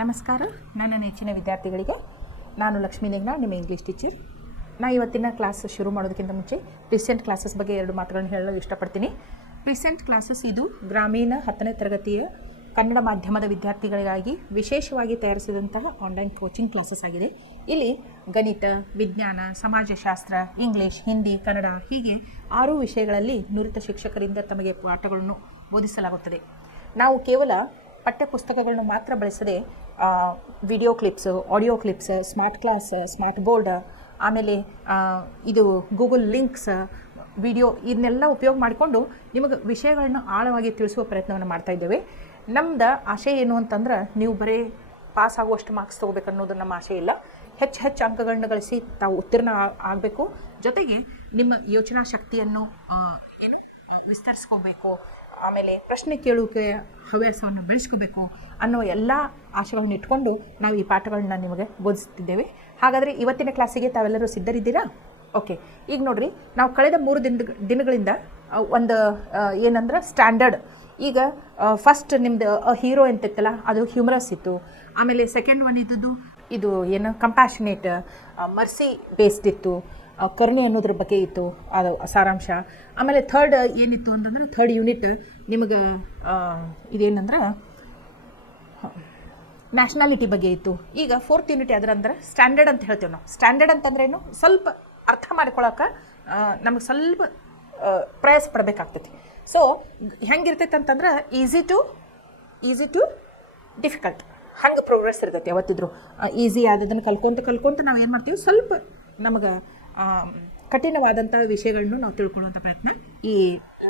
ನಮಸ್ಕಾರ. ನನ್ನ ನೆಚ್ಚಿನ ವಿದ್ಯಾರ್ಥಿಗಳಿಗೆ ನಾನು ಲಕ್ಷ್ಮೀ ನಿಗ್ನ, ನಿಮ್ಮ ಇಂಗ್ಲೀಷ್ ಟೀಚರ್. ಇವತ್ತಿನ ಕ್ಲಾಸ್ ಶುರು ಮಾಡೋದಕ್ಕಿಂತ ಮುಂಚೆ ಪ್ರಿಸೆಂಟ್ ಕ್ಲಾಸಸ್ ಬಗ್ಗೆ 2 ಮಾತುಗಳನ್ನು ಹೇಳಲು ಇಷ್ಟಪಡ್ತೀನಿ. ಪ್ರಿಸೆಂಟ್ ಕ್ಲಾಸಸ್ ಇದು ಗ್ರಾಮೀಣ 10ನೇ ತರಗತಿಯ ಕನ್ನಡ ಮಾಧ್ಯಮದ ವಿದ್ಯಾರ್ಥಿಗಳಿಗಾಗಿ ವಿಶೇಷವಾಗಿ ತಯಾರಿಸಿದಂತಹ ಆನ್ಲೈನ್ ಕೋಚಿಂಗ್ ಕ್ಲಾಸಸ್ ಆಗಿದೆ. ಇಲ್ಲಿ ಗಣಿತ, ವಿಜ್ಞಾನ, ಸಮಾಜಶಾಸ್ತ್ರ, ಇಂಗ್ಲೀಷ್, ಹಿಂದಿ, ಕನ್ನಡ ಹೀಗೆ 6 ವಿಷಯಗಳಲ್ಲಿ ನುರಿತ ಶಿಕ್ಷಕರಿಂದ ತಮಗೆ ಪಾಠಗಳನ್ನು ಬೋಧಿಸಲಾಗುತ್ತದೆ. ನಾವು ಕೇವಲ ಪಠ್ಯಪುಸ್ತಕಗಳನ್ನು ಮಾತ್ರ ಬಳಸದೆ video clips, audio clips, smart class, smart board, ಆಮೇಲೆ ಇದು ಗೂಗಲ್ ಲಿಂಕ್ಸ್, ವಿಡಿಯೋ ಇದನ್ನೆಲ್ಲ ಉಪಯೋಗ ಮಾಡಿಕೊಂಡು ನಿಮಗೆ ವಿಷಯಗಳನ್ನು ಆಳವಾಗಿ ತಿಳಿಸುವ ಪ್ರಯತ್ನವನ್ನು ಮಾಡ್ತಾ ಇದ್ದೇವೆ. ನಮ್ದು ಆಶೆ ಏನು ಅಂತಂದ್ರೆ ನೀವು ಬರೀ ಪಾಸ್ ಆಗುವಷ್ಟು ಮಾರ್ಕ್ಸ್ ತೊಗೋಬೇಕು ಅನ್ನೋದು ನಮ್ಮ ಆಶೆ ಇಲ್ಲ. ಹೆಚ್ಚು ಅಂಕಗಳನ್ನು ಗಳಿಸಿ ತಾವು ಉತ್ತೀರ್ಣ ಆಗಬೇಕು. ಜೊತೆಗೆ ನಿಮ್ಮ ಯೋಚನಾ ಶಕ್ತಿಯನ್ನು ವಿಸ್ತರಿಸ್ಕೋಬೇಕು, ಆಮೇಲೆ ಪ್ರಶ್ನೆ ಕೇಳುವಿಕೆ ಹವ್ಯಾಸವನ್ನು ಬೆಳೆಸ್ಕೋಬೇಕು ಅನ್ನೋ ಎಲ್ಲ ಆಶೆಗಳನ್ನ ಇಟ್ಕೊಂಡು ನಾವು ಈ ಪಾಠಗಳನ್ನ ನಿಮಗೆ ಬೋಧಿಸ್ತಿದ್ದೇವೆ. ಹಾಗಾದರೆ ಇವತ್ತಿನ ಕ್ಲಾಸಿಗೆ ತಾವೆಲ್ಲರೂ ಸಿದ್ಧರಿದ್ದೀರಾ? ಓಕೆ. ಈಗ ನೋಡಿರಿ, ನಾವು ಕಳೆದ 3 ದಿನಗಳಿಂದ ಒಂದು ಏನಂದ್ರೆ ಸ್ಟ್ಯಾಂಡರ್ಡ್, ಈಗ ಫಸ್ಟ್ ನಿಮ್ಮದು ಹೀರೋ ಅಂತಿತ್ತಲ್ಲ ಅದು ಹ್ಯೂಮರಸ್ ಇತ್ತು. ಆಮೇಲೆ ಸೆಕೆಂಡ್ ಒನ್ ಇದ್ದದ್ದು ಇದು ಏನು ಕಂಪ್ಯಾಷನೇಟ್, ಮರ್ಸಿ ಬೇಸ್ಡ್ ಇತ್ತು, ಕರುಣೆ ಅನ್ನೋದ್ರ ಬಗ್ಗೆ ಇತ್ತು ಅದು ಸಾರಾಂಶ. ಆಮೇಲೆ ಥರ್ಡ್ ಏನಿತ್ತು ಅಂತಂದ್ರೆ ಥರ್ಡ್ ಯೂನಿಟ್ ನಿಮಗೆ ಇದೇನಂದ್ರೆ ನ್ಯಾಷನಾಲಿಟಿ ಬಗ್ಗೆ ಇತ್ತು. ಈಗ 4th ಯೂನಿಟ್ ಯಾವ್ದಂದ್ರೆ ಸ್ಟ್ಯಾಂಡರ್ಡ್ ಅಂತ ಹೇಳ್ತೀವಿ ನಾವು. ಸ್ಟ್ಯಾಂಡರ್ಡ್ ಅಂತಂದ್ರೇನು ಸ್ವಲ್ಪ ಅರ್ಥ ಮಾಡ್ಕೊಳಕ್ಕೆ ನಮಗೆ ಸ್ವಲ್ಪ ಪ್ರಯಾಸ ಪಡಬೇಕಾಗ್ತೈತಿ. ಸೊ ಹೆಂಗಿರ್ತೈತೆ ಅಂತಂದ್ರೆ ಈಸಿ ಟು ಡಿಫಿಕಲ್ಟ್ ಹಂಗೆ ಪ್ರೋಗ್ರೆಸ್ ಇರ್ತೈತಿ. ಯಾವತ್ತಿದ್ರು ಈಸಿ ಆದದನ್ನು ಕಲ್ಕೊಂತ ನಾವು ಏನು ಮಾಡ್ತೀವಿ, ಸ್ವಲ್ಪ ನಮಗೆ ಕಠಿಣವಾದಂಥ ವಿಷಯಗಳನ್ನು ನಾವು ತಿಳ್ಕೊಳ್ಳುವಂಥ ಪ್ರಯತ್ನ ಈ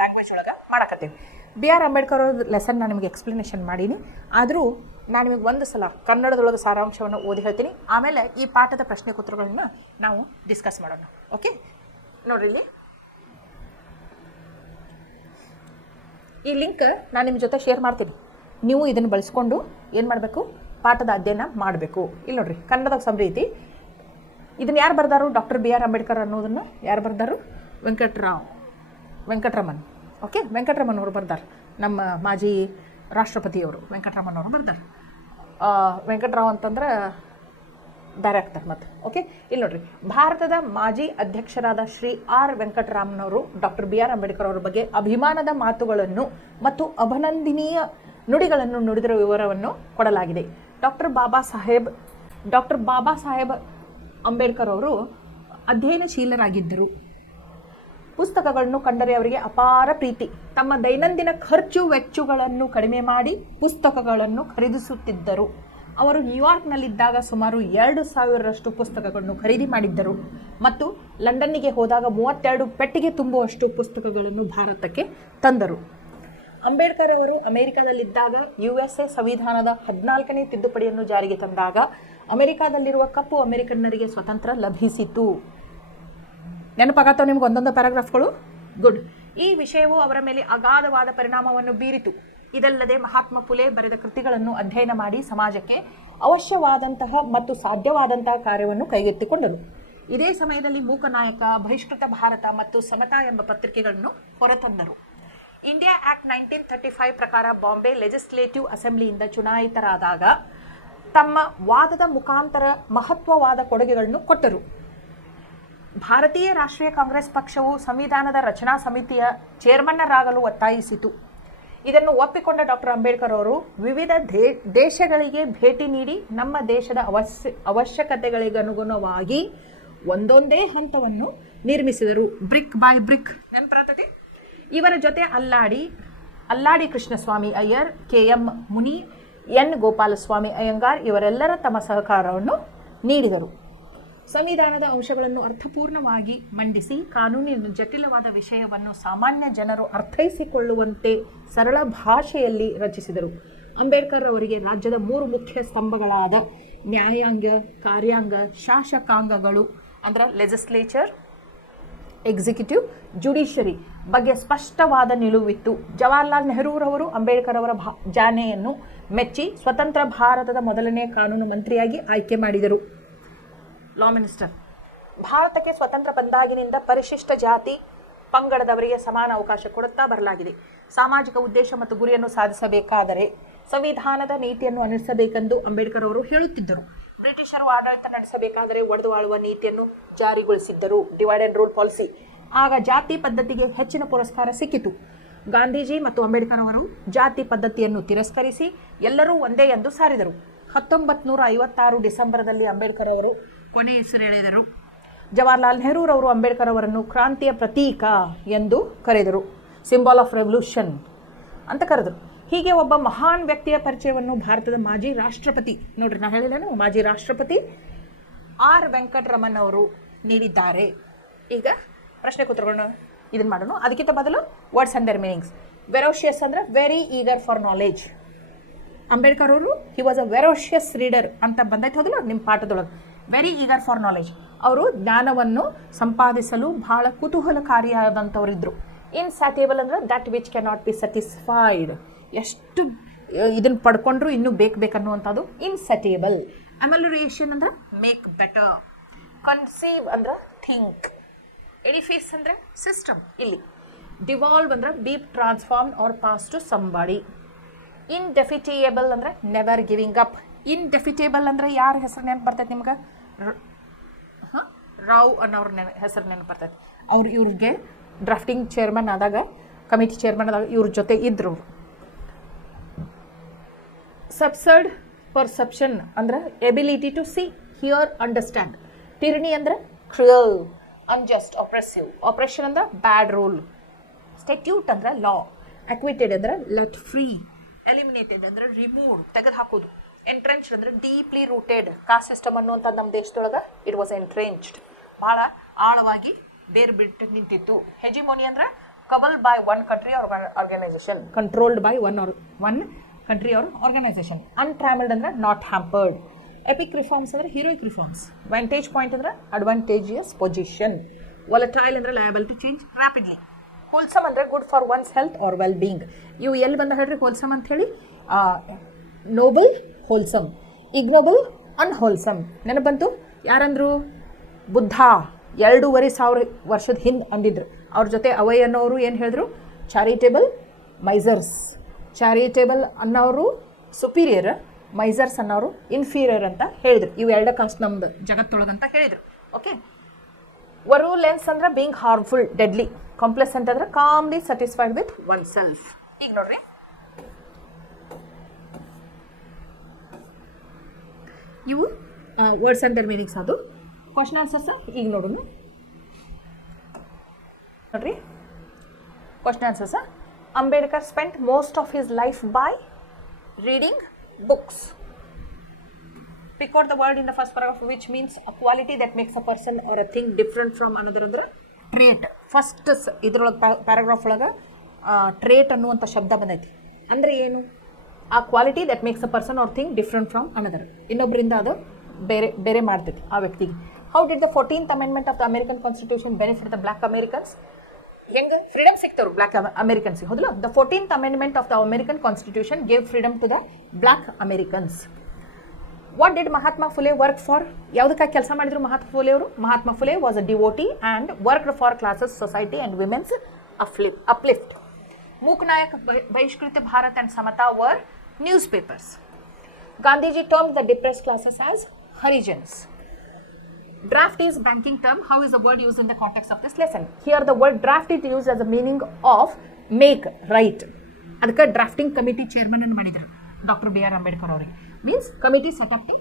ಲ್ಯಾಂಗ್ವೇಜ್ ಒಳಗೆ ಮಾಡಕತ್ತೀವಿ. B.R. ಅಂಬೇಡ್ಕರ್ ಅವ್ರ ಲೆಸನ್ ನಾನು ನಿಮಗೆ ಎಕ್ಸ್ಪ್ಲನೇಷನ್ ಮಾಡೀನಿ. ಆದರೂ ನಾನು ನಿಮಗೆ ಒಂದು ಸಲ ಕನ್ನಡದೊಳಗೆ ಸಾರಾಂಶವನ್ನು ಓದಿ ಹೇಳ್ತೀನಿ. ಆಮೇಲೆ ಈ ಪಾಠದ ಪ್ರಶ್ನೆ ಉತ್ತರಗಳನ್ನ ನಾವು ಡಿಸ್ಕಸ್ ಮಾಡೋಣ. ಓಕೆ, ನೋಡ್ರಿ ಇಲ್ಲಿ ಈ ಲಿಂಕ್ ನಾನು ನಿಮ್ಮ ಜೊತೆ ಶೇರ್ ಮಾಡ್ತೀನಿ. ನೀವು ಇದನ್ನು ಬಳಸ್ಕೊಂಡು ಏನು ಮಾಡಬೇಕು, ಪಾಠದ ಅಧ್ಯಯನ ಮಾಡಬೇಕು. ಇಲ್ಲಿ ನೋಡ್ರಿ, ಕನ್ನಡದಾಗ ಸಮರಿ ಐತಿ. ಇದನ್ನು ಯಾರು ಬರ್ದಾರು? Doctor B.R. ಅಂಬೇಡ್ಕರ್ ಅನ್ನೋದನ್ನು ಯಾರು ಬರ್ದಾರು? ವೆಂಕಟರಮನ್. ಓಕೆ, ವೆಂಕಟರಮನ್ ಅವರು ಬರ್ದಾರೆ. ನಮ್ಮ ಮಾಜಿ ರಾಷ್ಟ್ರಪತಿಯವರು ವೆಂಕಟರಮನ್ ಅವರು ಬರ್ದಾರೆ. ವೆಂಕಟರಾವ್ ಅಂತಂದ್ರೆ ಬೇರೆ ಆಗ್ತಾರೆ ಮತ್ತೆ. ಓಕೆ, ಇಲ್ಲಿ ನೋಡ್ರಿ, ಭಾರತದ ಮಾಜಿ ಅಧ್ಯಕ್ಷರಾದ ಶ್ರೀ R. ವೆಂಕಟರಾಮನವರು ಡಾಕ್ಟರ್ B.R. ಅಂಬೇಡ್ಕರ್ ಅವರ ಬಗ್ಗೆ ಅಭಿಮಾನದ ಮಾತುಗಳನ್ನು ಮತ್ತು ಅಭಿನಂದನೀಯ ನುಡಿಗಳನ್ನು ನುಡಿದಿರುವ ವಿವರವನ್ನು ಕೊಡಲಾಗಿದೆ. ಡಾಕ್ಟರ್ ಬಾಬಾ ಸಾಹೇಬ್ ಅಂಬೇಡ್ಕರ್ ಅವರು ಅಧ್ಯಯನಶೀಲರಾಗಿದ್ದರು. ಪುಸ್ತಕಗಳನ್ನು ಕಂಡರೆ ಅವರಿಗೆ ಅಪಾರ ಪ್ರೀತಿ. ತಮ್ಮ ದೈನಂದಿನ ಖರ್ಚು ವೆಚ್ಚಗಳನ್ನು ಕಡಿಮೆ ಮಾಡಿ ಪುಸ್ತಕಗಳನ್ನು ಖರೀದಿಸುತ್ತಿದ್ದರು. ಅವರು ನ್ಯೂಯಾರ್ಕ್ನಲ್ಲಿದ್ದಾಗ ಸುಮಾರು 2,000ರಷ್ಟು ಪುಸ್ತಕಗಳನ್ನು ಖರೀದಿ ಮಾಡಿದ್ದರು ಮತ್ತು ಲಂಡನ್ನಿಗೆ ಹೋದಾಗ 32 ಪೆಟ್ಟಿಗೆ ತುಂಬುವಷ್ಟು ಪುಸ್ತಕಗಳನ್ನು ಭಾರತಕ್ಕೆ ತಂದರು. ಅಂಬೇಡ್ಕರ್ ಅವರು ಅಮೆರಿಕದಲ್ಲಿದ್ದಾಗ USA ಸಂವಿಧಾನದ 14ನೇ ತಿದ್ದುಪಡಿಯನ್ನು ಜಾರಿಗೆ ತಂದಾಗ ಅಮೆರಿಕಾದಲ್ಲಿರುವ ಕಪ್ಪು ಅಮೆರಿಕನ್ನರಿಗೆ ಸ್ವತಂತ್ರ ಲಭಿಸಿತು. ನೆನಪಾಗತ್ತವ ನಿಮ್ಗೆ ಒಂದೊಂದು ಪ್ಯಾರಾಗ್ರಾಫ್ಗಳು? ಗುಡ್. ಈ ವಿಷಯವು ಅವರ ಮೇಲೆ ಅಗಾಧವಾದ ಪರಿಣಾಮವನ್ನು ಬೀರಿತು. ಇದಲ್ಲದೆ ಮಹಾತ್ಮ ಫುಲೆ ಬರೆದ ಕೃತಿಗಳನ್ನು ಅಧ್ಯಯನ ಮಾಡಿ ಸಮಾಜಕ್ಕೆ ಅವಶ್ಯವಾದಂತಹ ಮತ್ತು ಸಾಧ್ಯವಾದಂತಹ ಕಾರ್ಯವನ್ನು ಕೈಗೆತ್ತಿಕೊಂಡರು. ಇದೇ ಸಮಯದಲ್ಲಿ ಮೂಕನಾಯಕ, ಬಹಿಷ್ಕೃತ ಭಾರತ ಮತ್ತು ಸಮತಾ ಎಂಬ ಪತ್ರಿಕೆಗಳನ್ನು ಹೊರತಂದರು. ಇಂಡಿಯಾ ಆಕ್ಟ್ 1935 ಪ್ರಕಾರ ಬಾಂಬೆ ಲೆಜಿಸ್ಲೇಟಿವ್ ಅಸೆಂಬ್ಲಿಯಿಂದ ಚುನಾಯಿತರಾದಾಗ ತಮ್ಮ ವಾದದ ಮುಖಾಂತರ ಮಹತ್ವವಾದ ಕೊಡುಗೆಗಳನ್ನು ಕೊಟ್ಟರು. ಭಾರತೀಯ ರಾಷ್ಟ್ರೀಯ ಕಾಂಗ್ರೆಸ್ ಪಕ್ಷವು ಸಂವಿಧಾನದ ರಚನಾ ಸಮಿತಿಯ ಚೇರ್ಮನ್ನರಾಗಲು ಒತ್ತಾಯಿಸಿತು. ಇದನ್ನು ಒಪ್ಪಿಕೊಂಡ ಡಾಕ್ಟರ್ ಅಂಬೇಡ್ಕರ್ ಅವರು ವಿವಿಧ ದೇಶಗಳಿಗೆ ಭೇಟಿ ನೀಡಿ ನಮ್ಮ ದೇಶದ ಅವಶ್ಯಕತೆಗಳಿಗನುಗುಣವಾಗಿ ಒಂದೊಂದೇ ಹಂತವನ್ನು ನಿರ್ಮಿಸಿದರು. Brick by brick. ನೆನಪುರಾತತಿ? ಇವರ ಜೊತೆ ಅಲ್ಲಾಡಿ ಕೃಷ್ಣಸ್ವಾಮಿ ಅಯ್ಯರ್, KM ಮುನಿ, N. ಗೋಪಾಲಸ್ವಾಮಿ ಅಯ್ಯಂಗಾರ್ ಇವರೆಲ್ಲರ ತಮ್ಮ ಸಹಕಾರವನ್ನು ನೀಡಿದರು. ಸಂವಿಧಾನದ ಅಂಶಗಳನ್ನು ಅರ್ಥಪೂರ್ಣವಾಗಿ ಮಂಡಿಸಿ ಕಾನೂನಿನ ಜಟಿಲವಾದ ವಿಷಯವನ್ನು ಸಾಮಾನ್ಯ ಜನರು ಅರ್ಥೈಸಿಕೊಳ್ಳುವಂತೆ ಸರಳ ಭಾಷೆಯಲ್ಲಿ ರಚಿಸಿದರು. ಅಂಬೇಡ್ಕರ್ ಅವರಿಗೆ ರಾಜ್ಯದ 3 ಮುಖ್ಯ ಸ್ತಂಭಗಳಾದ ನ್ಯಾಯಾಂಗ, ಕಾರ್ಯಾಂಗ, ಶಾಸಕಾಂಗಗಳು ಅಂದರೆ ಲೆಜಿಸ್ಲೇಚರ್, ಎಕ್ಸಿಕ್ಯೂಟಿವ್, ಜುಡಿಷರಿ ಬಗ್ಗೆ ಸ್ಪಷ್ಟವಾದ ನಿಲುವಿತ್ತು. ಜವಾಹರ್ಲಾಲ್ ನೆಹರೂರವರು ಅಂಬೇಡ್ಕರ್ ಅವರ ಜಾನೆಯನ್ನು ಮೆಚ್ಚಿ ಸ್ವತಂತ್ರ ಭಾರತದ ಮೊದಲನೇ ಕಾನೂನು ಮಂತ್ರಿಯಾಗಿ ಆಯ್ಕೆ ಮಾಡಿದರು. Law minister. ಭಾರತಕ್ಕೆ ಸ್ವತಂತ್ರ ಬಂದಾಗಿನಿಂದ ಪರಿಶಿಷ್ಟ ಜಾತಿ ಪಂಗಡದವರಿಗೆ ಸಮಾನ ಅವಕಾಶ ಕೊಡುತ್ತಾ ಬರಲಾಗಿದೆ. ಸಾಮಾಜಿಕ ಉದ್ದೇಶ ಮತ್ತು ಗುರಿಯನ್ನು ಸಾಧಿಸಬೇಕಾದರೆ ಸಂವಿಧಾನದ ನೀತಿಯನ್ನು ಅನುಸರಿಸಬೇಕೆಂದು ಅಂಬೇಡ್ಕರ್ ಅವರು ಹೇಳುತ್ತಿದ್ದರು. ಬ್ರಿಟಿಷರು ಆಡಳಿತ ನಡೆಸಬೇಕಾದರೆ ಒಡೆದು ಆಳುವ ನೀತಿಯನ್ನು ಜಾರಿಗೊಳಿಸಿದ್ದರು, ಡಿವೈಡ್ ಅಂಡ್ ರೂಲ್ ಪಾಲಿಸಿ. ಆಗ ಜಾತಿ ಪದ್ಧತಿಗೆ ಹೆಚ್ಚಿನ ಪುರಸ್ಕಾರ ಸಿಕ್ಕಿತು. ಗಾಂಧೀಜಿ ಮತ್ತು ಅಂಬೇಡ್ಕರ್ ಅವರು ಜಾತಿ ಪದ್ಧತಿಯನ್ನು ತಿರಸ್ಕರಿಸಿ ಎಲ್ಲರೂ ಒಂದೇ ಎಂದು ಸಾರಿದರು. 1956 ಡಿಸೆಂಬರ್ದಲ್ಲಿ ಅಂಬೇಡ್ಕರ್ ಅವರು ಕೊನೆಯುಸಿರೆಳೆದರು. ಜವಾಹರ್ಲಾಲ್ ನೆಹರೂರವರು ಅಂಬೇಡ್ಕರ್ ಅವರನ್ನು ಕ್ರಾಂತಿಯ ಪ್ರತೀಕ ಎಂದು ಕರೆದರು, ಸಿಂಬಲ್ ಆಫ್ ರೆವಲ್ಯೂಷನ್ ಅಂತ ಕರೆದರು. ಹೀಗೆ ಒಬ್ಬ ಮಹಾನ್ ವ್ಯಕ್ತಿಯ ಪರಿಚಯವನ್ನು ಭಾರತದ ಮಾಜಿ ರಾಷ್ಟ್ರಪತಿ, ನೋಡ್ರಿ ನಾ ಹೇಳಿದ್ದೇನು, ಮಾಜಿ ರಾಷ್ಟ್ರಪತಿ ಆರ್ ವೆಂಕಟರಮಣ್ ಅವರು ನೀಡಿದ್ದಾರೆ. ಈಗ ಪ್ರಶ್ನೆ ಕೂತ್ಕೊಂಡು ಇದನ್ನು ಮಾಡೋಣ. ಅದಕ್ಕಿಂತ ಮೊದಲು ವರ್ಡ್ಸ್ ಆ್ಯಂಡ್ ದೇರ್ ಮೀನಿಂಗ್ಸ್. ವೆರೋಷಿಯಸ್ ಅಂದರೆ very eager for knowledge. Ambedkar ಅವರು ಹಿ ವಾಸ್ ಅ ವೆರೋಷಿಯಸ್ ರೀಡರ್ ಅಂತ ಬಂದೈತೆ ಹೋದಲ್ಲ ನಿಮ್ಮ ಪಾಠದೊಳಗೆ. ವೆರಿ ಈಗರ್ ಫಾರ್ ನಾಲೆಜ್, ಅವರು ಜ್ಞಾನವನ್ನು ಸಂಪಾದಿಸಲು ಬಹಳ ಕುತೂಹಲಕಾರಿಯಾದಂಥವರಿದ್ದರು. ಇನ್ಸ್ಯಾಟಿಯಬಲ್ ಅಂದರೆ that which cannot be satisfied, ಎಷ್ಟು ಇದನ್ನು ಪಡ್ಕೊಂಡ್ರು ಇನ್ನೂ ಬೇಕನ್ನುವಂಥದ್ದು ಇನ್ಸ್ಯಾಟಿಯಬಲ್. ಅಮೆಲರೇಷನ್ ಅಂದರೆ ಮೇಕ್ ಬೆಟರ್. ಕನ್ಸೀವ್ ಅಂದ್ರೆ ಥಿಂಕ್. ಎಡಿಫೇಸ್ ಅಂದರೆ ಸಿಸ್ಟಮ್. ಇಲ್ಲಿ ಡಿವಾಲ್ವ್ ಅಂದರೆ be transform or pass to somebody. Indefatigable ಅಂದರೆ ನೆವರ್ ಗಿವಿಂಗ್ ಅಪ್. ಇನ್ಡೆಫಿಟೇಬಲ್ ಅಂದರೆ ಯಾರ ಹೆಸರು ನೆನಪು ಬರ್ತೈತೆ ನಿಮ್ಗೆ? ರಾವ್ ಅನ್ನೋರ ಹೆಸರು ನೆನಪು ಬರ್ತೈತೆ. ಅವ್ರು ಇವ್ರಿಗೆ ಡ್ರಾಫ್ಟಿಂಗ್ ಚೇರ್ಮನ್ ಆದಾಗ, ಕಮಿಟಿ ಚೇರ್ಮನ್ ಆದಾಗ ಇವ್ರ ಜೊತೆ ಇದ್ರು. ಸಬ್ಸರ್ಡ್ ಪರ್ಸೆಪ್ಷನ್ ಅಂದ್ರೆ ability to see, hear, understand. Tyranny ಅಂದರೆ ಕ್ರೂಯಲ್, ಅನ್ಜಸ್ಟ್, ಆಪ್ರೆಸಿವ್. ಆಪ್ರೆಷನ್ ಅಂದ್ರೆ ಬ್ಯಾಡ್ ರೂಲ್. ಸ್ಟ್ಯಾಟ್ಯೂಟ್ ಅಂದರೆ ಲಾ. ಅಕ್ವಿಟೆಡ್ ಅಂದರೆ ಲೆಟ್ ಫ್ರೀ. ಎಲಿಮಿನೇಟೆಡ್ ಅಂದರೆ ರಿಮೂವ್, ತೆಗೆದು ಹಾಕೋದು. ಎಂಟ್ರೆನ್ಚ್ಡ್ ಅಂದರೆ ಡೀಪ್ಲಿ ರೂಟೆಡ್. ಕಾಸ್ಟ್ ಸಿಸ್ಟಮ್ ಅನ್ನುವಂಥ ನಮ್ಮ ದೇಶದೊಳಗೆ ಇಟ್ ವಾಸ್ ಎಂಟ್ರೆನ್ಚ್ಡ್, ಭಾಳ ಆಳವಾಗಿ ಬೇರೆ ಬಿಟ್ಟು ನಿಂತಿತ್ತು. ಹೆಜಿಮೋನಿ ಅಂದರೆ ಕಬಲ್ by one country or organisation, controlled by one country or organisation. Untrammelled ಅಂದರೆ ನಾಟ್ ಹ್ಯಾಂಪರ್ಡ್. ಎಪಿಕ್ ರಿಫಾರ್ಮ್ಸ್ ಅಂದರೆ ಹೀರೋಯಿಕ್ ರಿಫಾರ್ಮ್ಸ್. ವ್ಯಾಂಟೇಜ್ ಪಾಯಿಂಟ್ ಅಂದರೆ ಅಡ್ವಾಂಟೇಜಿಯಸ್ ಪೊಸಿಷನ್. ವಾಲಟೈಲ್ ಅಂದರೆ liable to change rapidly. Wholesome ಅಂದರೆ good for one's health or well being. ಇವು ಎಲ್ಲಿ ಬಂದ ಹೇಳ್ರಿ wholesome ಅಂತ ಹೇಳಿ? Noble wholesome, ignoble unwholesome. ನೆನಪಂತು ಯಾರಂದ್ರು? ಬುದ್ಧ 2500 ವರ್ಷದ ಹಿಂದೆ ಅಂದಿದ್ರು. ಅವ್ರ ಜೊತೆ ಅವೈ ಅನ್ನೋರು ಏನು ಹೇಳಿದ್ರು? ಚಾರಿಟೇಬಲ್ ಮೈಸರ್ಸ್. ಚಾರಿಟೇಬಲ್ ಅನ್ನೋರು ಸುಪೀರಿಯರ್, ಮೈಸರ್ಸ್ ಅನ್ನೋರು ಇನ್ಫೀರಿಯರ್ ಅಂತ ಹೇಳಿದ್ರು. ಇವು ಎರಡ ಕಾಸ್ಟ್ ನಮ್ದು ಜಗತ್ತೊಳಗಂತ ಹೇಳಿದರು. ಓಕೆ. ವರುಲೆನ್ಸ್ ಅಂದ್ರೆ ಬೀಯಿಂಗ್ ಹಾರ್ಮ್ಫುಲ್, ಡೆಡ್ಲಿ. ಕಾಂಪ್ಲೆಸೆಂಟ್ ಅಂದ್ರೆ calmly satisfied with one self. ಈಗ ನೋಡ್ರಿ, ಇವು ವರ್ಡ್ಸ್ ಆ್ಯಂಡ್ ದೇರ್ ಮೀನಿಂಗ್ಸ್. ಅದು ಕ್ವಶನ್ ಆನ್ಸರ್ಸ್ ಈಗ ನೋಡೋಣ. ನೋಡ್ರಿ question answers. Ambedkar spent most of his life by reading books. Record the word in the first paragraph which means a quality that makes a person or a thing different from another ಅಂದ್ರೆ trait. First ಇದ್ರೊಳಗೆ paragraph ಒಳಗೆ trait ಅನ್ನುವಂಥ ಶಬ್ದ ಬಂದೈತಿ. ಅಂದರೆ ಏನು? ಆ quality that makes a person or thing different from another. ಇನ್ನೊಬ್ಬರಿಂದ ಅದು ಬೇರೆ ಮಾಡ್ತೈತಿ ಆ ವ್ಯಕ್ತಿಗೆ. How did the 14th Amendment of the American constitution benefit the black Americans? ಹೆಂಗೆ ಫ್ರೀಡಮ್ ಸಿಗ್ತವ್ರು ಬ್ಲ್ಯಾಕ್ ಅಮೆರಿಕನ್ಸಿಗೆ? ಹೌದಲ್ಲ. The 14th Amendment of the American constitution gave freedom to the black Americans. What did Mahatma Phule work for? ಯಾವುದಕ್ಕಾಗಿ ಕೆಲಸ ಮಾಡಿದ್ರು ಮಹಾತ್ಮ ಫುಲೆ ಅವರು? Mahatma Phule was a devotee and worked for classes society and women's uplift. Mook Nayak, Bahishkrut Bharat and Samata were newspapers. Gandhiji termed the depressed classes as Harijans. Draft is banking term. How is the word used in the context of this lesson? Here the word draft is used as a meaning of make, write. ಅದಕ್ಕೆ drafting committee chairman ಅನ್ನು ಮಾಡಿದ್ರು doctor B R Ambedkar ಅವರಿಗೆ. Means committee setup to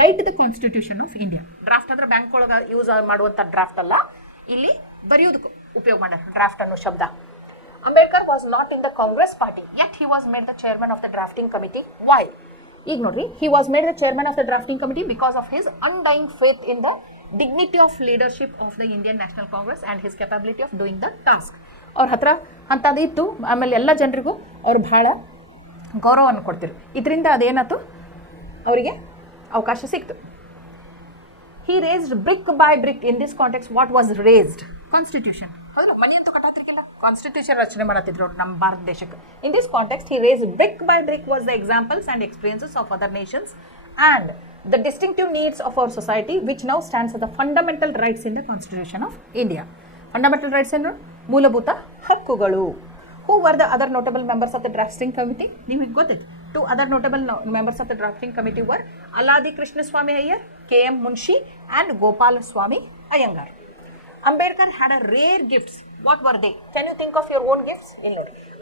write the constitution of India. Draft ಅಂದ್ರೆ bank ಒಳಗೆ use ಮಾಡುವಂಥ draft ಅಲ್ಲ, ಇಲ್ಲಿ ಬರೆಯೋದಕ್ಕೆ ಉಪಯೋಗ ಮಾಡ್ಯಾರ ಡ್ರಾಫ್ಟ್ ಅನ್ನೋ ಶಬ್ದ. Ambedkar was not in the Congress party yet he was made the chairman of the drafting committee. Why? ಈಗ ನೋಡ್ರಿ, he was made the chairman of the drafting committee because of his ಅನ್ಡೈಯಿಂಗ್ faith in the dignity of leadership of the Indian National Congress and his capability of doing the task. ಅವ್ರ ಹತ್ರ ಅಂಥದ್ದು ಇತ್ತು. ಆಮೇಲೆ ಎಲ್ಲ ಜನರಿಗೂ ಅವ್ರು ಭಾಳ ಗೌರವವನ್ನು ಕೊಡ್ತಿರು. ಇದರಿಂದ ಅದೇನಾಯ್ತು, ಅವರಿಗೆ ಅವಕಾಶ ಸಿಕ್ತು. he raised brick by brick. in this context what was raised? Constitution. ಹೌದಾ? ಮನೆ ಅಂತೂ ಕಟ್ಟಾತಿರ್ಕಿಲ್ಲ, ಕಾನ್ಸ್ಟಿಟ್ಯೂಷನ್ ರಚನೆ ಮಾಡತ್ತಿದ್ರು ಅವ್ರು ನಮ್ಮ ಭಾರತ ದೇಶಕ್ಕೆ. in this context he raised brick by brick was the examples and experiences of other nations and the distinctive needs of our society which now stands as the fundamental rights in the Constitution of India. Fundamental rights ಏನು? ಮೂಲಭೂತ ಹಕ್ಕುಗಳು. Who were the other notable members of the drafting committee? ನಿಮಗೆ ಗೊತ್ತಿತ್ತು. Two other notable members of the drafting committee were Alladi Krishnaswamy Iyer, K.M. Munshi, and Gopal Swamy Iyengar. Ambedkar had a rare gifts. What were they? Can you think of your own gifts?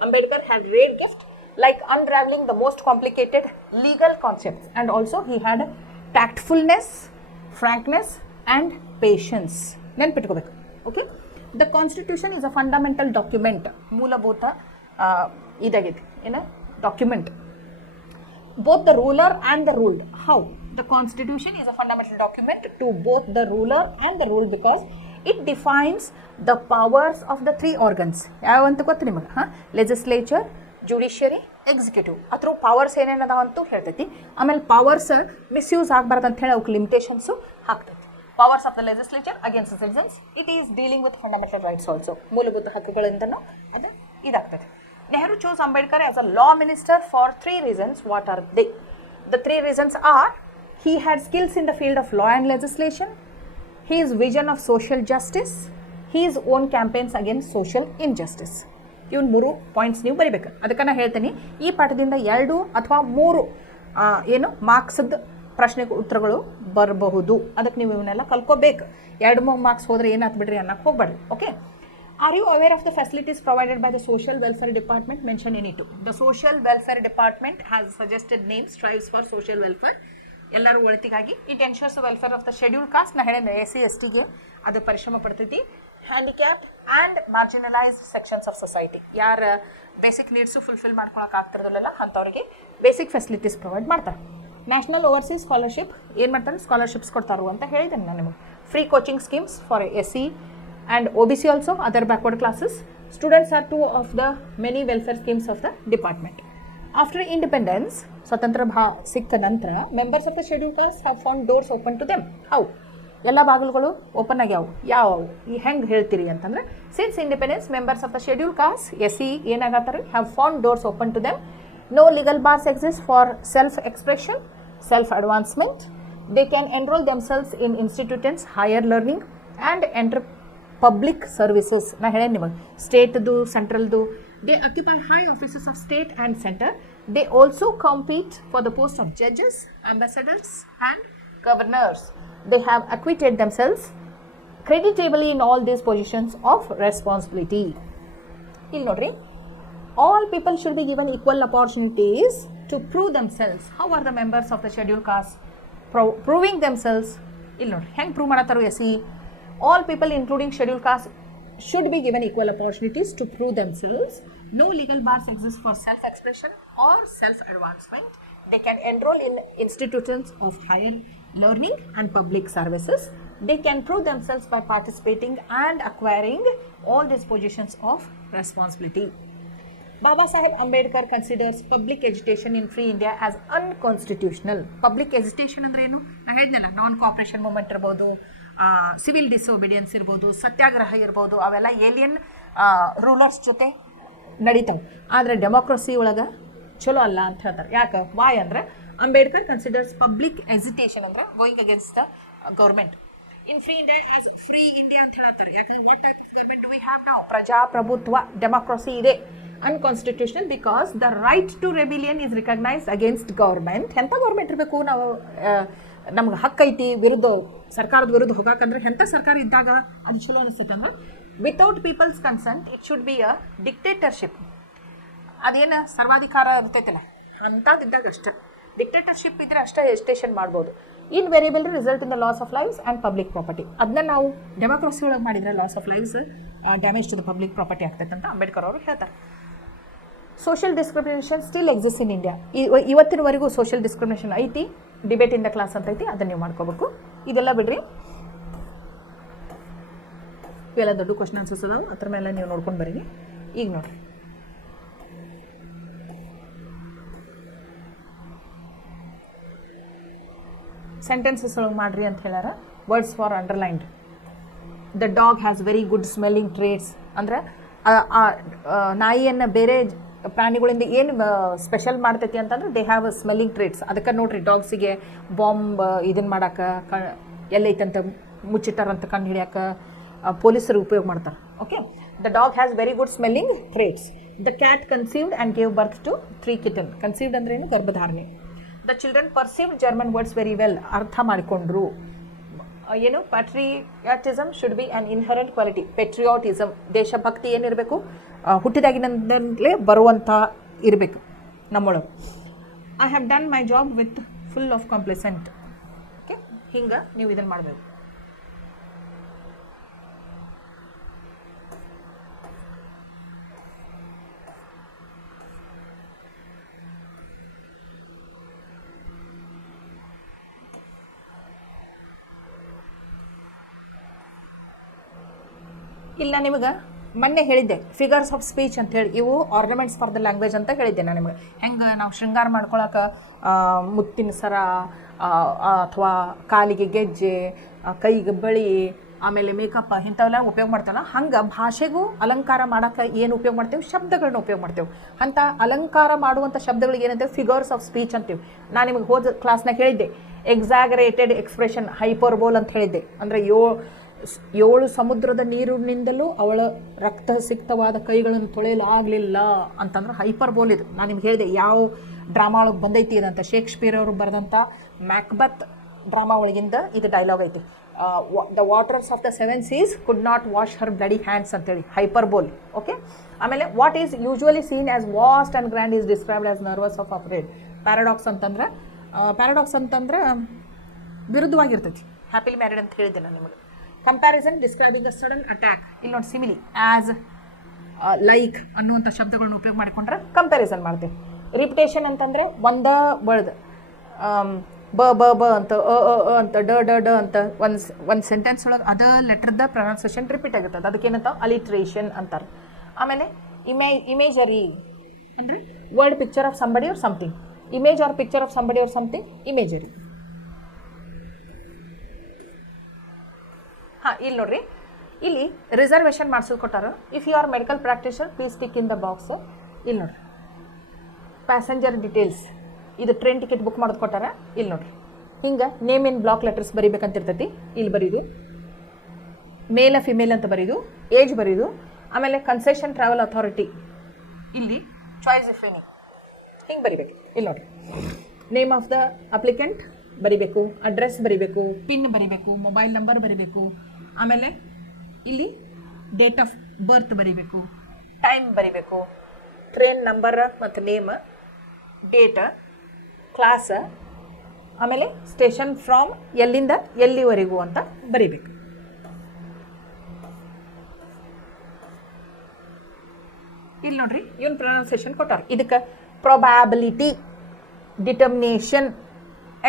Ambedkar had rare gifts like unraveling the most complicated legal concepts, and also he had tactfulness, frankness, and patience. ನೆನ್ಪಿಟ್ಕೋಬೇಕು. Okay? The constitution is a fundamental document. ಮೂಲಭೂತ ಇದಾಗಿದೆ ಏನು document. Both the ruler and the ruled. How? The constitution is a fundamental document to both the ruler and the ruled because it defines the powers of the three organs. ಯಾವಂತ ಗೊತ್ತು ನಿಮಗೆ? Legislature, judiciary, executive. ಅದ್ರ powers ಏನೇನದಾವ ಅಂತೂ ಹೇಳ್ತೈತಿ. ಆಮೇಲೆ powers misuse ಆಗಬಾರ್ದು ಅಂತ ಹೇಳಿ ಅವಕ್ಕೆ ಲಿಮಿಟೇಷನ್ಸು ಹಾಕ್ತೈತಿ. Powers of the legislature against citizens, it is dealing with fundamental rights also. ಮೂಲಭೂತ ಹಕ್ಕುಗಳಿಂದನೂ ಅದು ಇದಾಗ್ತದೆ. Nehru chose Ambedkar as a law minister for 3 reasons. What are they? The 3 reasons are: he had skills in the field of law and legislation, his vision of social justice, his own campaigns against social injustice. Even 3 points ನೀವು ಬರಿಬೇಕು. ಅದಕ್ಕೆ ನಾನು ಹೇಳ್ತೀನಿ, ಈ ಪಾಠದಿಂದ 2 ಅಥವಾ 3 ಮಾರ್ಕ್ಸ್ದ ಪ್ರಶ್ನೆ ಉತ್ತರಗಳು ಬರಬಹುದು. ಅದಕ್ಕೆ ನೀವು ಇವನ್ನೆಲ್ಲ ಕಲ್ಕೋಬೇಕು. 2-3 ಮಾರ್ಕ್ಸ್ ಹೋದರೆ ಏನಾಯ್ತು ಬಿಡ್ರಿ ಅನ್ನಕ್ಕೆ ಹೋಗ್ಬೇಡ್ರಿ. Okay? Are you aware of the facilities provided by the Social Welfare Department? Mention any two. The Social Welfare Department has suggested names, strives for social welfare. ಎಲ್ಲರೂ ಒಳಿತಿಗಾಗಿ. It ensures the welfare of the scheduled caste. ನಾ ಹೇಳಿದ SC/ST ಗೆ ಅದು ಪರಿಶ್ರಮ ಪಡ್ತೈತಿ. Handicapped and marginalized sections of society. ಯಾರ basic needs fulfil ಮಾಡ್ಕೊಳಕ್ಕೆ ಆಗ್ತಿರೋದಿಲ್ಲ ಅಂಥವ್ರಿಗೆ ಬೇಸಿಕ್ ಫೆಸಿಲಿಟೀಸ್ ಪ್ರೊವೈಡ್ ಮಾಡ್ತಾರೆ. ನ್ಯಾಷನಲ್ ಓವರ್ಸೀಸ್ ಸ್ಕಾಲರ್ಶಿಪ್ ಏನು ಮಾಡ್ತಾರೆ? ಸ್ಕಾಲರ್ಶಿಪ್ಸ್ ಕೊಡ್ತಾರು ಅಂತ ಹೇಳಿದ್ದೇನೆ ನಾನು ನಿಮಗೆ. Free coaching schemes for SC and OBC also, other backward classes. Students are 2 of the many welfare schemes of the department. After independence, Swatantra sikka nantra, members of the scheduled caste have found doors open to them. How? ಎಲ್ಲ ಬಾಗಿಲುಗಳು open ಆಗ್ಯಾವು. ಯಾವವು? ಈ ಹೆಂಗೆ ಹೇಳ್ತೀರಿ ಅಂತಂದ್ರೆ, since independence members of the schedule caste SC ಏನಾಗತ್ತಾರೆ? Have found doors open to them. No legal bars exist for self expression, self advancement. They can enrol themselves in institutions, higher learning and enter public services. ನಾ ಹೇಳೇನು ನಿಮಗೆ, ಸ್ಟೇಟ್ದು, ಸೆಂಟ್ರಲ್ದು. They occupy high offices of state and centre. They also compete for the post of judges, ambassadors and governors. They have acquitted themselves creditably in all these positions of responsibility. ಇಲ್ಲಿ ನೋಡ್ರಿ, all people should be given equal opportunities to prove themselves. How are the members of the scheduled caste proving themselves? ಇಲ್ಲಿ ನೋಡ್ರಿ ಹೆಂಗೆ prove ಮಾಡತ್ತಾರು SC. All people including scheduled caste should be given equal opportunities to prove themselves. No legal bars exist for self-expression or self-advancement. They can enroll in institutions of higher learning and public services. They can prove themselves by participating and acquiring all these positions of responsibility. Baba Saheb Ambedkar considers public education in free India as unconstitutional. Public education ಅಂದ್ರೆ ಏನು? ನಾನು ಹೇಳಿದ್ನಲ್ಲ, ನಾನ್ cooperation movement ಇರ್ಬೋದು, civil disobedience ಇರ್ಬೋದು, ಸತ್ಯಾಗ್ರಹ ಇರ್ಬೋದು, ಅವೆಲ್ಲ alien rulers ಜೊತೆ ನಡೀತಾವೆ. ಆದರೆ ಡೆಮೋಕ್ರಸಿ ಒಳಗೆ ಚಲೋ ಅಲ್ಲ ಅಂತ ಹೇಳ್ತಾರೆ. ಯಾಕೆ? ವಾಯ್ ಅಂದರೆ ಅಂಬೇಡ್ಕರ್ ಕನ್ಸಿಡರ್ಸ್ ಪಬ್ಲಿಕ್ ಎಜಿಟೇಷನ್ ಅಂದರೆ going against the government in free India as free India ಅಂತ ಹೇಳ್ತಾರೆ. ಯಾಕಂದ್ರೆ what type of government do we have ನಾವು? ಪ್ರಜಾಪ್ರಭುತ್ವ, ಡೆಮೋಕ್ರಸಿ ಇದೆ. Unconstitutional because the right to rebellion is recognised against government. ಎಂಥ government ಇರಬೇಕು? ನಾವು ನಮ್ಗೆ ಹಕ್ಕೈತಿ ವಿರುದ್ಧ ಸರ್ಕಾರದ ವಿರುದ್ಧ ಹೋಗಕ್ಕಂದ್ರೆ ಎಂಥ ಸರ್ಕಾರ ಇದ್ದಾಗ ಅದು ಚಲೋ ಅನಿಸ್ತೈತೆ ಅಂದ್ರೆ, without people's consent it should be a dictatorship. ಅದೇನು ಸರ್ವಾಧಿಕಾರ ಇರ್ತೈತಲ್ಲ ಅಂಥದ್ದಿದ್ದಾಗ ಅಷ್ಟೇ. ಡಿಕ್ಟೇಟರ್ಶಿಪ್ ಇದ್ರೆ ಅಷ್ಟೇ ಎಜಿಟೇಷನ್ ಮಾಡ್ಬೋದು. Invariable result in the loss of lives and public property. ಅದನ್ನ ನಾವು ಡೆಮೋಕ್ರಸಿ ಒಳಗೆ ಮಾಡಿದರೆ loss of lives, damage to the public property ಆಗ್ತೈತೆ ಅಂತ ಅಂಬೇಡ್ಕರ್ ಅವರು ಹೇಳ್ತಾರೆ. Social discrimination still exist in India. ಇವತ್ತಿನವರೆಗೂ ಸೋಷಿಯಲ್ ಡಿಸ್ಕ್ರಿಮಿನೇಷನ್ ಐತಿ. ಡಿಬೇಟ್ ಇನ್ ದ ಕ್ಲಾಸ್ ಅಂತ ಐತಿ, ಅದನ್ನು ನೀವು ಮಾಡ್ಕೋಬೇಕು. ಇದೆಲ್ಲ ಬಿಡ್ರಿ, ಇವೆಲ್ಲ ದೊಡ್ಡ ಕ್ವಶನ್ ಆನ್ಸರ್ಸ್ ಅದಾವೆ, ಅದ್ರ ಮೇಲೆ ನೀವು ನೋಡ್ಕೊಂಡು ಬರೀರಿ. ಈಗ ನೋಡ್ರಿ, ಸೆಂಟೆನ್ಸಸ್ ಒಳಗೆ ಮಾಡ್ರಿ ಅಂತ ಹೇಳ್ಯಾರ. Words for underlined. The dog has very good smelling traits. ಅಂದರೆ ನಾಯಿಯನ್ನು ಬೇರೆ ಪ್ರಾಣಿಗಳಿಂದ ಏನು ಸ್ಪೆಷಲ್ ಮಾಡ್ತೈತಿ ಅಂತಂದ್ರೆ ದೇ ಹ್ಯಾವ್ ಸ್ಮೆಲ್ಲಿಂಗ್ ಟ್ರೇಟ್ಸ್. ಅದಕ್ಕೆ ನೋಡ್ರಿ, ಡಾಗ್ಸಿಗೆ ಬಾಂಬ್ ಇದನ್ನು ಮಾಡೋಕೆ ಎಲ್ಲೈತಂತ ಮುಚ್ಚಿಟ್ಟಾರಂತ ಕಂಡು ಹಿಡಿಯೋಕೆ ಪೊಲೀಸರು ಉಪಯೋಗ ಮಾಡ್ತಾರೆ. Okay, the dog has very good smelling traits. The cat conceived and gave birth to 3 kitten. Conceived ಅಂದ್ರೆ ಏನು? ಗರ್ಭಧಾರಣೆ. The children perceived German words very well. ಅರ್ಥ ಮಾಡಿಕೊಂಡ್ರು. ಏನು? Patriotism should be an inherent quality. Patriotism, ದೇಶಭಕ್ತಿ ಏನಿರಬೇಕು? ಹುಟ್ಟಿದಾಗಿನಿಂದಲೇ ಬರುವಂಥ ಇರಬೇಕು ನಮ್ಮೊಳಗೆ. I have done my job with full of complacent. Okay, ಹಿಂಗೆ ನೀವು ಇದನ್ನು ಮಾಡಬೇಕು. ಇಲ್ಲಿ ನಾನು ನಿಮಗೆ ಮೊನ್ನೆ ಹೇಳಿದ್ದೆ ಫಿಗರ್ಸ್ ಆಫ್ ಸ್ಪೀಚ್ ಅಂತ ಹೇಳಿ. ಇವು ಆರ್ನಮೆಂಟ್ಸ್ ಫಾರ್ ದ ಲ್ಯಾಂಗ್ವೇಜ್ ಅಂತ ಹೇಳಿದ್ದೆ ನಾನು ನಿಮಗೆ. ಹೆಂಗೆ ನಾವು ಶೃಂಗಾರ ಮಾಡ್ಕೊಳಕ್ಕೆ ಮುತ್ತಿನ ಸರ ಅಥವಾ ಕಾಲಿಗೆ ಗೆಜ್ಜೆ, ಕೈಗೆ ಬಳಿ, ಆಮೇಲೆ ಮೇಕಪ್ ಇಂಥವೆಲ್ಲ ಉಪಯೋಗ ಮಾಡ್ತೇವಲ್ಲ, ಹಂಗೆ ಭಾಷೆಗೂ ಅಲಂಕಾರ ಮಾಡೋಕ್ಕೆ ಏನು ಉಪಯೋಗ ಮಾಡ್ತೇವೆ? ಶಬ್ದಗಳನ್ನ ಉಪಯೋಗ ಮಾಡ್ತೇವೆ. ಅಂಥ ಅಲಂಕಾರ ಮಾಡುವಂಥ ಶಬ್ದಗಳಿಗೆ ಏನಂತೇವೆ? ಫಿಗರ್ಸ್ ಆಫ್ ಸ್ಪೀಚ್ ಅಂತೀವಿ. ನಾನು ನಿಮಗೆ ಹೋದ ಕ್ಲಾಸ್ನಾಗ ಹೇಳಿದ್ದೆ ಎಕ್ಸಾಗರೇಟೆಡ್ ಎಕ್ಸ್ಪ್ರೆಷನ್, ಹೈಪರ್ಬೋಲ್ ಅಂತ ಹೇಳಿದ್ದೆ. ಅಂದರೆ 7 ಸಮುದ್ರದ ನೀರಿನಿಂದಲೂ ಅವಳ ರಕ್ತಸಿಕ್ತವಾದ ಕೈಗಳನ್ನು ತೊಳೆಯಲು ಆಗಲಿಲ್ಲ ಅಂತಂದ್ರೆ ಹೈಪರ್ಬೋಲ್ ಇದು. ನಾನು ನಿಮ್ಗೆ ಹೇಳಿದೆ ಯಾವ ಡ್ರಾಮಾ ಒಳಗೆ ಬಂದೈತಿ ಇದಂತ. ಶೇಕ್ಸ್ಪಿಯರ್ ಅವರು ಬರೆದಂಥ ಮ್ಯಾಕ್ಬತ್ ಡ್ರಾಮಾ ಒಳಗಿಂದ ಇದು ಡೈಲಾಗ್ ಐತಿ. The waters of the 7 seas could not wash her bloody hands ಅಂತೇಳಿ ಹೈಪರ್ಬೋಲ್. ಓಕೆ, ಆಮೇಲೆ what is usually seen as vast and grand is described as nervous of afraid. Paradox ಅಂತಂದ್ರೆ ವಿರುದ್ಧವಾಗಿರ್ತೈತಿ. Happily married ಅಂತ ಹೇಳಿದ್ದೆ ನಾನು ನಿಮಗೆ. Comparison describing a sudden attack. ಇಲ್ಲಿ ನೋಡಿ ಸಿಮಿಲಿ, ಆ್ಯಸ್, ಲೈಕ್ ಅನ್ನುವಂಥ ಶಬ್ದಗಳನ್ನ ಉಪಯೋಗ ಮಾಡಿಕೊಂಡ್ರೆ ಕಂಪ್ಯಾರಿಸನ್ ಮಾಡ್ತೇವೆ. ರಿಪಿಟೇಷನ್ ಅಂತಂದರೆ ಒಂದ ವರ್ಡ್, ಬ ಬ ಬ ಅಂತ, ಅಂತ, ಡ ಡ ಡ ಅಂತ ಒಂದು ಸೆಂಟೆನ್ಸ್ ಒಳಗೆ ಅದ ಲೆಟರ್ದ ಪ್ರೊನೌನ್ಸಿಯೇಷನ್ ರಿಪೀಟ್ ಆಗುತ್ತದೆ. ಅದಕ್ಕೇನಂತ ಅಲಿಟ್ರೇಷನ್ ಅಂತಾರೆ. ಆಮೇಲೆ ಇಮೇಜರಿ ಅಂದರೆ word picture of somebody or something. Image or picture of somebody or something, imagery. ಹಾಂ, ಇಲ್ಲಿ ನೋಡ್ರಿ, ಇಲ್ಲಿ ರಿಸರ್ವೇಷನ್ ಮಾಡಿಸೋದು ಕೊಟ್ಟಾರ. If you are medical practitioner please tick in the box. ಇಲ್ಲಿ ನೋಡ್ರಿ, ಪ್ಯಾಸೆಂಜರ್ ಡೀಟೇಲ್ಸ್, ಇದು ಟ್ರೈನ್ ಟಿಕೆಟ್ ಬುಕ್ ಮಾಡೋದು ಕೊಟ್ಟಾರ. ಇಲ್ಲಿ ನೋಡ್ರಿ, ಹಿಂಗೆ ನೇಮ್ ಇನ್ ಬ್ಲಾಕ್ ಲೆಟರ್ಸ್ ಬರೀಬೇಕಂತಿರ್ತೈತಿ. ಇಲ್ಲಿ ಬರೀದು ಮೇಲ್ ಫಿಮೇಲ್ ಅಂತ ಬರೀದು, ಏಜ್ ಬರೀದು, ಆಮೇಲೆ ಕನ್ಸೆಷನ್ ಟ್ರಾವೆಲ್ ಅಥಾರಿಟಿ, ಇಲ್ಲಿ ಚಾಯ್ಸ್ ಇಫ್ ಎನಿ, ಹಿಂಗೆ ಬರಿಬೇಕು. ಇಲ್ಲಿ ನೋಡ್ರಿ, ನೇಮ್ ಆಫ್ ದ ಅಪ್ಲಿಕೆಂಟ್ ಬರಿಬೇಕು, ಅಡ್ರೆಸ್ ಬರಿಬೇಕು, ಪಿನ್ ಬರಿಬೇಕು, ಮೊಬೈಲ್ ನಂಬರ್ ಬರಿಬೇಕು, ಆಮೇಲೆ ಇಲ್ಲಿ ಡೇಟ್ ಆಫ್ ಬರ್ತ್ ಬರಿಬೇಕು, ಟೈಮ್ ಬರಿಬೇಕು, ಟ್ರೈನ್ ನಂಬರ್ ಮತ್ತು ನೇಮ್, ಡೇಟ್, ಕ್ಲಾಸ್, ಆಮೇಲೆ ಸ್ಟೇಷನ್ ಫ್ರಾಮ್ ಎಲ್ಲಿಂದ ಎಲ್ಲಿವರೆಗೂ ಅಂತ ಬರಿಬೇಕು. ಇಲ್ಲಿ ನೋಡ್ರಿ, ಇವನ್ ಪ್ರೊನೌನ್ಸಿಯೇಷನ್ ಕೊಟ್ಟಾರ. ಇದಕ್ಕೆ probability, determination,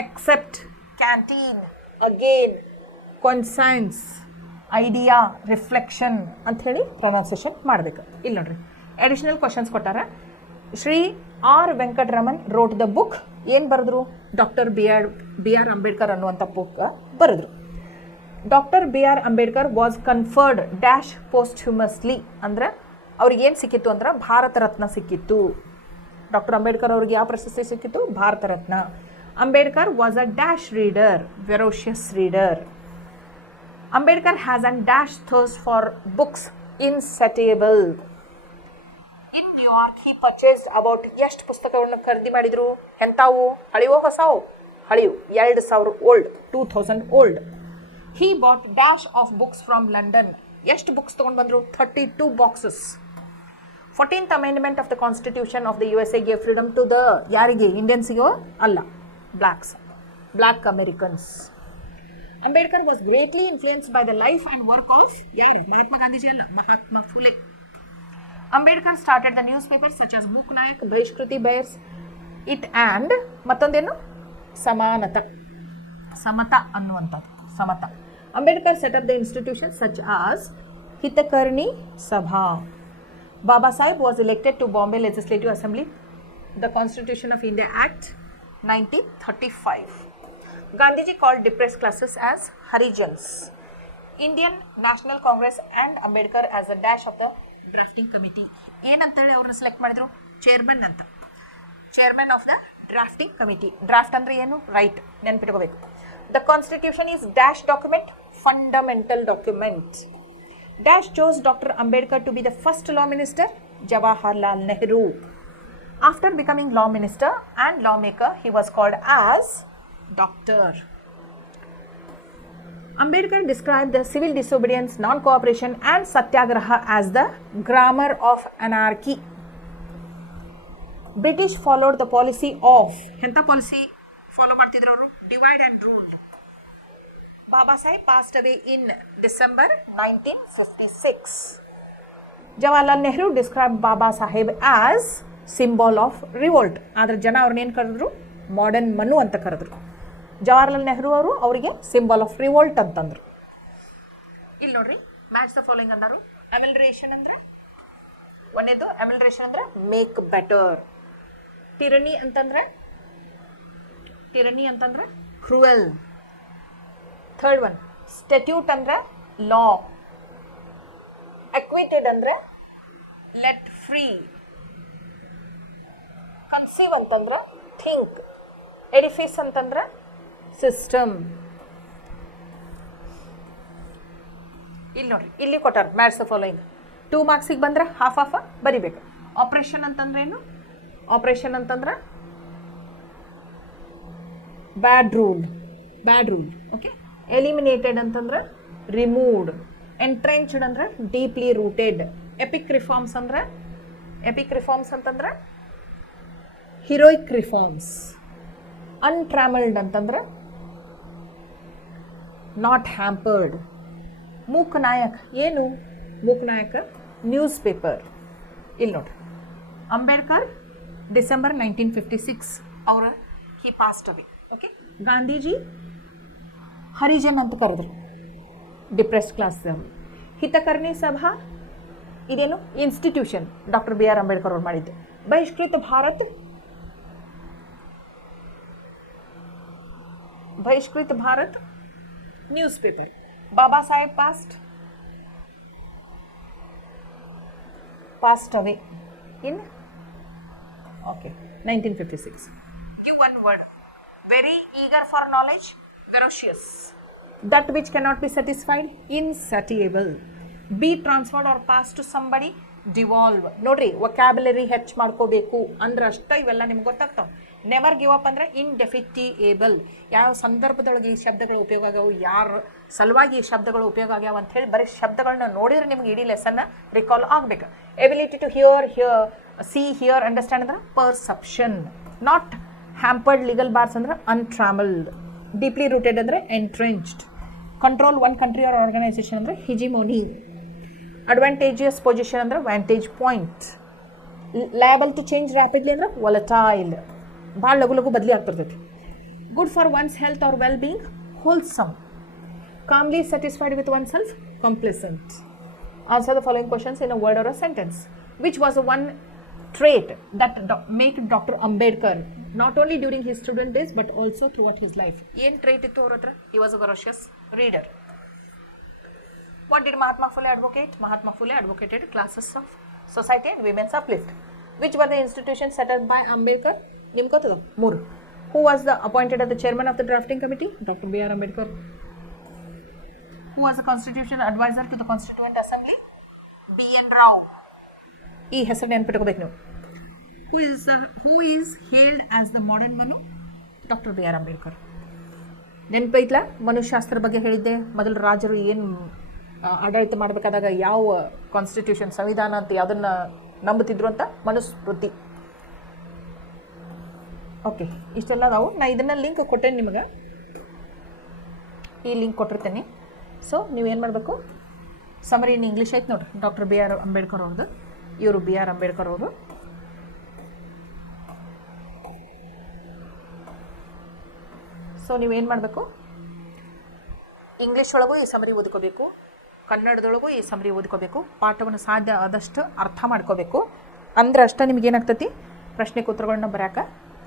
except, canteen, again, conscience, idea, reflection ಅಂಥೇಳಿ ಪ್ರೊನೌನ್ಸಿಯೇಷನ್ ಮಾಡಬೇಕು. ಇಲ್ಲಿ ನೋಡ್ರಿ, ಅಡಿಷನಲ್ ಕ್ವಶನ್ಸ್ ಕೊಟ್ಟಾರ. Shri R Venkataraman wrote the book. ಏನು ಬರೆದ್ರು? ಡಾಕ್ಟರ್ ಬಿ ಆರ್ ಅಂಬೇಡ್ಕರ್ ಅನ್ನುವಂಥ ಬುಕ್ ಬರೆದ್ರು. Doctor B R Ambedkar was conferred dash posthumously. ಅಂದ್ರೆ ಅವ್ರಿಗೆ ಏನು ಸಿಕ್ಕಿತ್ತು ಅಂದ್ರೆ ಭಾರತ ರತ್ನ ಸಿಕ್ಕಿತ್ತು. ಡಾಕ್ಟರ್ ಅಂಬೇಡ್ಕರ್ ಅವ್ರಿಗೆ ಯಾವ ಪ್ರಶಸ್ತಿ ಸಿಕ್ಕಿತ್ತು? Bharat Ratna. Ambedkar was a dash reader, ferocious reader. Ambedkar has an dash thirst for books, insatiable. In New York he purchased about ಎಷ್ಟು ಪುಸ್ತಕಗಳನ್ನು ಖರೀದಿ ಮಾಡಿದ್ರು? ಎಂಥವು? ಹಳಿವೋ ಹೊಸವು? ಹಳಿವು, 2000 old, 2000 old. He bought dash of books from London. ಎಷ್ಟು ಬುಕ್ಸ್ ತೊಗೊಂಡು ಬಂದರು? 32 boxes. 14th amendment of the constitution of the USA gave freedom to the, ಯಾರಿಗೆ? ಇಂಡಿಯನ್ಸಿಗೋ ಅಲ್ಲ, black Americans. Ambedkar was greatly influenced by the life and work of ಯಾರು? ಮಹಾತ್ಮ ಗಾಂಧೀಜಿ ಅಲ್ಲ, Mahatma Phule. Ambedkar started the newspaper such as Mook Nayak, Bahishkrut, bears it and ಮತ್ತೊಂದೇನು? ಸಮತ ಅನ್ನುವಂಥದ್ದು, Samata. Ambedkar set up the institution such as Hitakarini Sabha. Baba Sahib was elected to Bombay Legislative Assembly, the Constitution of India Act 1935. Gandhiji called depressed classes as Harijans. Indian National Congress and Ambedkar as a dash of the drafting committee. ಏನಂತೇಳಿ ಅವ್ರನ್ನ select ಮಾಡಿದ್ರು? Chairman ಅಂತ. Chairman of the drafting committee. Draft ಅಂದರೆ ಏನು? Right, ನೆನ್ಪಿಟ್ಕೋಬೇಕು. The constitution is dash document, fundamental document. Dash chose Dr. Ambedkar to be the first law minister. Jawaharlal Nehru. After becoming law minister and lawmaker, he was called as Doctor. Ambedkar described the civil disobedience, non-cooperation and satyagraha as the grammar of anarchy. British followed the policy of ಎಂಥ policy follow ಮಾಡ್ತಿದ್ರು ಅವರು? Divide and rule. Baba Sahib passed away in December 1956. Jawaharlal Nehru described Baba Sahib as symbol of revolt. ಆದರೆ ಜನ ಅವ್ರನ್ನ ಏನು ಕರೆದ್ರು? Modern Manu ಅಂತ ಕರೆದ್ರು. ಜವಾಹರ್ಲಾಲ್ ನೆಹರು ಅವರು ಅವರಿಗೆ ಸಿಂಬಲ್ ಆಫ್ ರಿವೋಲ್ಟ್ ಅಂತಂದ್ರು. ಇಲ್ಲಿ ನೋಡ್ರಿ, ಮ್ಯಾಚ್ ದ ಫಾಲೋಯಿಂಗ್ ಅಂದರು. ಅಮೆಲ್ರೇಷನ್ ಅಂದ್ರೆ ಒಂದೇದು, ಅಮೆಲ್ರೇಷನ್ ಅಂದ್ರೆ ಮೇಕ್ ಬೆಟರ್. ಟಿರನಿ ಅಂತಂದ್ರೆ ಕ್ರೂಯಲ್. ಥರ್ಡ್ ಒನ್ ಸ್ಟ್ಯಾಟ್ಯೂಟ್ ಅಂದ್ರೆ ಲಾ. ಅಕ್ವಿಟೆಡ್ ಅಂದ್ರೆ ಲೆಟ್ ಫ್ರೀ. ಕನ್ಸೀವ್ ಅಂತಂದ್ರೆ ಥಿಂಕ್. ಎಡಿಫಿಸ್ ಅಂತಂದ್ರೆ ಸಿಸ್ಟಮ್. ಇಲ್ಲಿ ನೋಡ್ರಿ, ಇಲ್ಲಿ ಕೊಟ್ಟಾರ ಮ್ಯಾಚ್ ದ ಫಾಲೋಯಿಂಗ್. 2 ಮಾರ್ಕ್ಸಿಗೆ ಬಂದ್ರೆ ಹಾಫ್ ಬರಿಬೇಕು. ಆಪರೇಷನ್ ಅಂತಂದ್ರೆ ಏನು? ಆಪರೇಷನ್ ಅಂತಂದ್ರೆ ಬ್ಯಾಡ್ ರೂಲ್. ಓಕೆ. ಎಲಿಮಿನೇಟೆಡ್ ಅಂತಂದ್ರೆ ರಿಮೂವ್ಡ್. ಎಂಟ್ರೆಂಚ್ಡ್ ಅಂದ್ರೆ ಡೀಪ್ಲಿ ರೂಟೆಡ್. ಎಪಿಕ್ ರಿಫಾರ್ಮ್ಸ್ ಅಂತಂದ್ರೆ ಹಿರೋಯಿಕ್ ರಿಫಾರ್ಮ್ಸ್. ಅನ್ಟ್ರಾಮಲ್ಡ್ ಅಂತಂದ್ರೆ ನಾಟ್ ಹ್ಯಾಂಪರ್ಡ್. ಮೂಕ್ ನಾಯಕ್ ಏನು? ಮೂಕ್ ನಾಯಕ ನ್ಯೂಸ್ ಪೇಪರ್. ಇಲ್ಲಿ ನೋಡ್ರಿ, ಅಂಬೇಡ್ಕರ್ ಡಿಸೆಂಬರ್ 1956 ಅವರ he passed away. Okay. Gandhiji Harijan ಅಂತ ಕರೆದ್ರು, ಡಿಪ್ರೆಸ್ಡ್ ಕ್ಲಾಸ್. ಹಿತಕರ್ಣಿ ಸಭಾ ಇದೇನು? Institution doctor B R Ambedkar ಅವ್ರು ಮಾಡಿದ್ದು. Bahishkrut Bharat newspaper. Baba Saheb passed away in 1956. Give one word. Very eager for knowledge, ferocious. That which cannot be satisfied, insatiable. Be transferred or passed to somebody, devolve. ನೋಡ್ರಿ, vocabulary ಹೆಚ್ಚು ಮಾಡ್ಕೋಬೇಕು ಅಂದ್ರೆ ಅಷ್ಟೇ ಇವೆಲ್ಲ ನಿಮ್ಗೆ ಗೊತ್ತಾಗ್ತಾವೆ. Never give up ಅಂದ್ರೆ ಇಂಡೆಫಿಟಿಯೇಬಲ್. ಯಾವ ಸಂದರ್ಭದೊಳಗೆ ಈ ಶಬ್ದಗಳು ಉಪಯೋಗ ಆಗ್ಯಾವು, ಯಾರ ಸಲುವಾಗಿ ಈ ಶಬ್ದಗಳು ಉಪಯೋಗ ಆಗ್ಯಾವ ಅಂತ ಹೇಳಿ ಬರೀ ಶಬ್ದಗಳನ್ನ ನೋಡಿದ್ರೆ ನಿಮ್ಗೆ ಇಡೀ ಲೆಸನ್ನ ರಿಕಾಲ್ ಆಗ್ಬೇಕು. Ability to see hear understand ಅಂದ್ರೆ perception. Not hampered legal bars ಅಂದ್ರೆ ಅನ್ಟ್ರಾಮಲ್ಡ್. ಡೀಪ್ಲಿ ರೂಟೆಡ್ ಅಂದರೆ entrenched. Control one country or organisation ಅಂದರೆ ಹಿಜಿಮೋನಿ. ಅಡ್ವಾಂಟೇಜಿಯಸ್ ಪೊಸಿಷನ್ ಅಂದರೆ vantage point. Liable to change rapidly ಅಂದರೆ ವೊಲಟೈಲ್. ಭಾಳ ಲಘು ಬದಲಿ ಆಗ್ತಿರ್ತೈತಿ. Good for one's health or well being, wholesome. Calmly satisfied with one self, complacent. Answer the following questions in a word or a sentence. Which was a one trait that make Dr. Ambedkar not only during his student days but also throughout his life? Yen trait ittu avara hatra? He was a voracious reader. What did Mahatma Phule advocate? Mahatma Phule advocated classes of society and women's uplift. Which were the institutions set up by Ambedkar? Nimge gottada? 3. Who was the appointed as the chairman of the drafting committee? Dr. B. R. Ambedkar. Who was the constitutional advisor to the Constituent Assembly? B. N. Rao. ಈ ಹೆಸರು ನೆನ್ಪಿಟ್ಕೋಬೇಕು ನೀವು. Who is hailed as the modern Manu? Doctor B R Ambedkar. ನೆನಪೈತ್ಲ? ಮನುಶಾಸ್ತ್ರ ಬಗ್ಗೆ ಹೇಳಿದ್ದೆ. ಮೊದಲು ರಾಜರು ಏನು ಆಡಳಿತ ಮಾಡಬೇಕಾದಾಗ ಯಾವ ಕಾನ್ಸ್ಟಿಟ್ಯೂಷನ್, ಸಂವಿಧಾನ ಅಂತ ಯಾವುದನ್ನು ನಂಬುತ್ತಿದ್ರು ಅಂತ ಮನುಸ್ಮೃತಿ. ಓಕೆ, ಇಷ್ಟೆಲ್ಲ ನಾವು ಇದನ್ನು ಲಿಂಕ್ ಕೊಟ್ಟೇನೆ ನಿಮಗೆ. ಈ ಲಿಂಕ್ ಕೊಟ್ಟಿರ್ತೇನೆ. ಸೊ ನೀವೇನು ಮಾಡಬೇಕು, ಸಮರಿ ಇನ್ ಇಂಗ್ಲೀಷ್ ಐತೆ ನೋಡ್ರಿ, ಡಾಕ್ಟರ್ ಬಿ ಆರ್ ಅಂಬೇಡ್ಕರ್ ಅವ್ರದ್ದು. ಇವರು ಬಿ ಆರ್ ಅಂಬೇಡ್ಕರ್ ಅವರು. ಸೊ ನೀವೇನು ಮಾಡಬೇಕು, ಇಂಗ್ಲೀಷ್ ಒಳಗೂ ಈ ಸಮರಿ ಓದ್ಕೋಬೇಕು, ಕನ್ನಡದೊಳಗೂ ಈ ಸಮರಿ ಓದ್ಕೋಬೇಕು. ಪಾಠವನ್ನು ಸಾಧ್ಯ ಆದಷ್ಟು ಅರ್ಥ ಮಾಡ್ಕೋಬೇಕು. ಅಂದ್ರೆ ಅಷ್ಟೇ ನಿಮಗೇನಾಗ್ತೈತಿ, ಪ್ರಶ್ನೆಗೆ ಉತ್ತರಗಳನ್ನ ಬರೋಕೆ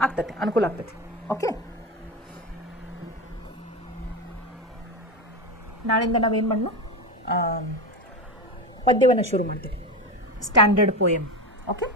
ಆಗ್ತೈತಿ, ಅನುಕೂಲ ಆಗ್ತೈತಿ. ಓಕೆ, ನಾಳಿಂದ ನಾವೇನು ಮಾಡೋಣ, ಪದ್ಯವನ್ನು ಶುರು ಮಾಡ್ತೀವಿ. Standard poem. ಓಕೆ.